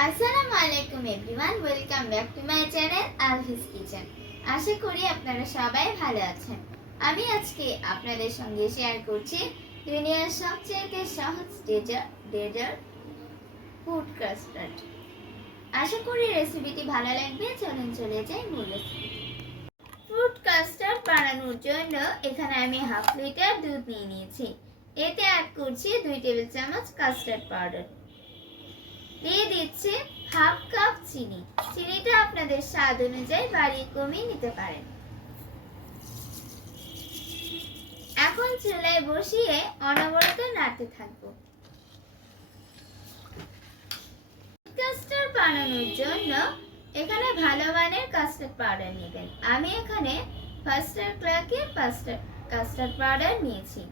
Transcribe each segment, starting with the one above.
আসসালামু আলাইকুম everyone, welcome back to my channel Alvi's kitchen. আশা করি আপনারা সবাই ভালো আছেন। আমি আজকে আপনাদের সঙ্গে শেয়ার করছি দুনিয়ার সবচেয়ে সহজ ডেজার্ট ফুড কাস্টার্ড। আশা করি রেসিপিটি ভালো লাগবে। চলুন চলে যাই মূল রেসিপি। ফ্রুট কাস্টার্ড বানানোর জন্য এখানে আমি হাফ লিটার দুধ নিয়ে নিয়েছি। এতে অ্যাড করছি 2 টেবিল চামচ কাস্টার্ড পাউডার। দিয়ে দিচ্ছি হাফ কাপ চিনি। চিনিটা আপনাদের স্বাদ অনুযায়ী বাড়িয়ে কমিয়ে নিতে পারেন। এখন চুলায় বসিয়ে অনবরত নাড়তে থাকবো। কাস্টার্ড বানানোর জন্য এখানে ভালো মানের কাস্টার্ড পাউডার নেবেন। আমি এখানে ফার্স্টার ক্লার্কের কাস্টার্ড পাউডার নিয়েছি।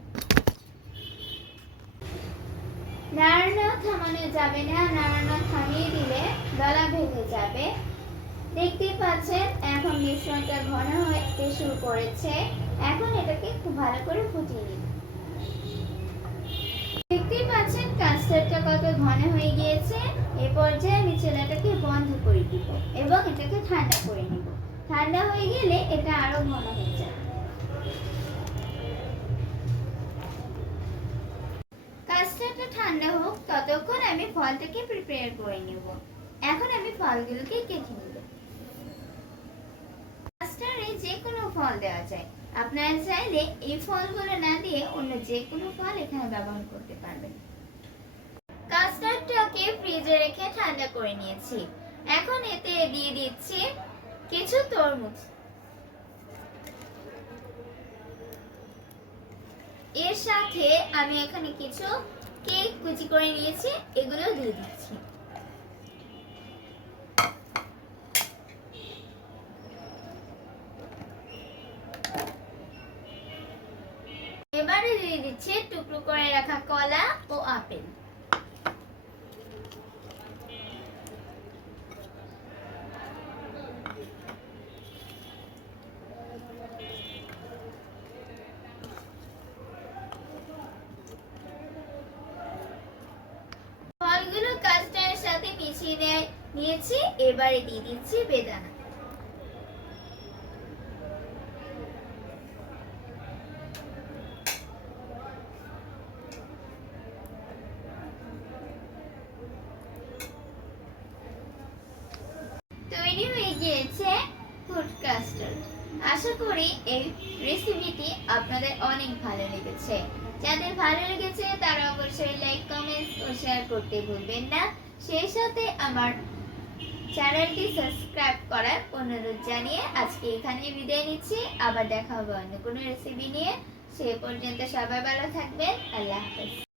নাড়ানো থামানো যাবে না, নাড়ানো থামিয়ে দিলে গলা ভেঙে যাবে। দেখতেই পাচ্ছেন এখন মিশ্রণটা ঘন হতে শুরু করেছে। এখন এটাকে খুব ভালো করে ফুটিয়ে নিন। দেখতেই পাচ্ছেন কাস্টার্ডটা কত ঘন হয়ে গিয়েছে। এই পর্যায়ে আমি চুলাটাকে বন্ধ করে দিব এবং এটাকে ঠান্ডা করে নিব। ঠান্ডা হয়ে গেলে এটা আরো ঘন হয়ে যাবে। কাস্টার্ডটা ঠান্ডা হোক, ততক্ষণ আমি ফলটাকে প্রিপেয়ার করে নেব। এখন আমি ফলগুলোকে কেটে নেব। কাস্টার্ডে যে কোনো ফল দেওয়া যায়। আপনারা চাইলে এই ফলগুলো না দিয়ে অন্য যে কোনো ফল এখানে ব্যবহার করতে পারবেন। কাস্টার্ডটাকে ফ্রিজে রেখে ঠান্ডা করে নিয়েছি। এখন এতে দিয়ে দিচ্ছি কিছু তরমুজ। এর সাথে আমি এখানে কিছু কেক কুচি করে নিয়েছি, এগুলো দিয়ে দিচ্ছি। এবারে দিয়ে দিচ্ছি টুকরো করে রাখা কলা ও আপেল। ফলগুলো কাস্টার্ডের সাথে মিশিয়ে নিয়েছি। এবারে দিয়ে দিচ্ছি বেদানা। তৈরি হয়ে গিয়েছে ফুড কাস্টার্ড। আশা করি এই রেসিপিটি আপনাদের অনেক ভালো লেগেছে। যাদের ভালো লেগেছে তারা অবশ্যই লাইক, কমেন্ট ও শেয়ার করতে ভুলবেন না। সেই সাথে আমার চ্যানেলটি সাবস্ক্রাইব করার অনুরোধ জানিয়ে আজকে এখানে বিদায় নিচ্ছি। আবার দেখা হবে অন্য কোনো রেসিপি নিয়ে। সে পর্যন্ত সবাই ভালো থাকবেন। আল্লাহ হাফেজ।